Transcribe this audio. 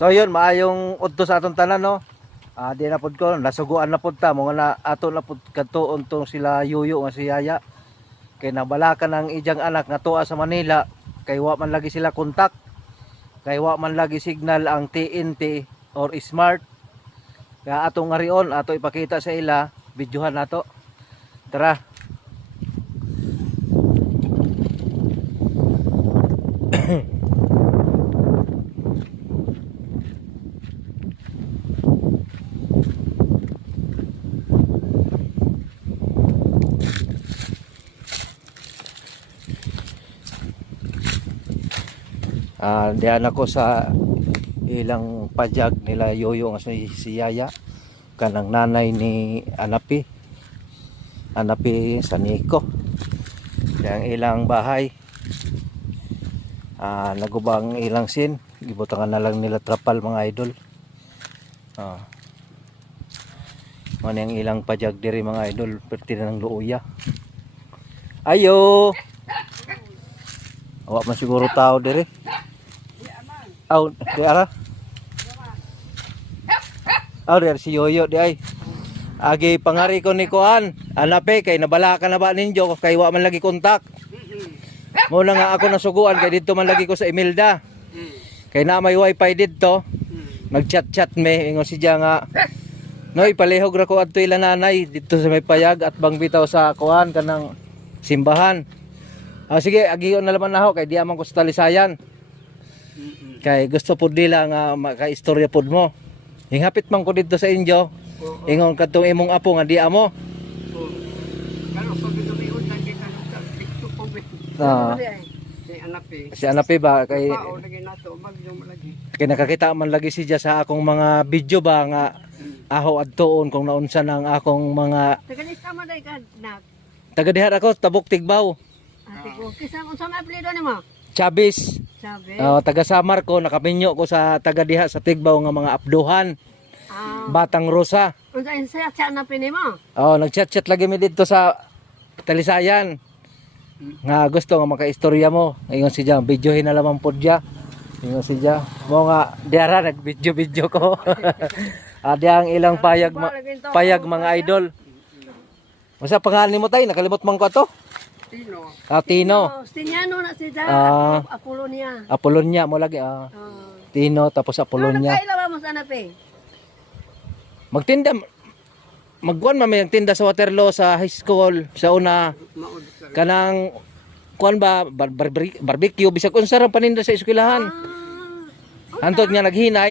So yun, maayong udto sa atong tanan no. Di na pud ko nasuguan na pud ta mo nga na ato na pud kadtuon tong sila Yuyo nga si Yaya. Kay nabalakan ang ijang anak nga tuwa sa Manila, kay wa man lagi sila kontak. Kay wa man lagi signal ang TNT or Smart. Kaya atong ngarion ato ipakita sa ila, videohan nato. Tara. Diyan ako sa ilang pajag nila Yoyo nga si Yaya, kanang nanay ni Anapi sa Nico. Yang ilang bahay nagubang ilang sin, gibutangan na lang nila trapal mga idol. Man yang ilang pajag diri mga idol, perti na ng luuya. Ayo. Awa man siguro tao diri. Aw, di ara. Aw, di si Yoyo di ay. Agi pangari ko ni Kuan. Anape kay nabala ka na ba ninyo kay wa man lagi kontak. Mo na nga ako nasuguan kay didto man lagi ko sa Imelda. Kay na may wifi didto. Nag-chat-chat me ingon si Dia nga. Noy palihog ra ko adto ila nanay didto sa may payag at bang bitaw sa Kuan kanang simbahan. Sige, agiyon na laman ako kay di amang ko sa Talisayan. Kay gusto pud nila nga maka-istorya pud mo. Hingapit man ko dito sa inyo. Ingon kadtong imong apo nga di amo. Kano pag binumiun lang kita sa TikTok ko. Si Anapi ba kay lagi nato magyong lagi. Kay nakakita man lagi siya sa akong mga video ba nga aho adtoon kung naunsa nang akong mga Tagalista man dai ka na. taga diha ako Tabuk Tigbaw. Ate ko kisa unsa may apelyido nimo? Chavez. Sabi. Taga Samar ko, nakaminyo ko sa taga diha sa Tigbaw nga mga abduhan. Batang Rosa. Unsa insaya siya na pinimo? Nagchat-chat lagi mi dito sa Talisayan. Nga gusto nga makaistorya mo. Ingon si Dia, videohin na lamang pod Dia. Ingon si Dia, mo nga diara nag-video ko. Diang ilang payag mga idol. Masa pangalan nimo tay? Nakalimot man ko to. Tino. Tino. Stinyano na si Dia. Apolonia. Apolonia mo lagi. Tino tapos Apolonia. Kailan ba mo sa anape? Magtinda magkuan man may tinda sa Waterloo sa high school sa una kanang kuan ba barbecue bisag unsa ra paninda sa eskwelahan. Hantod nga naghinay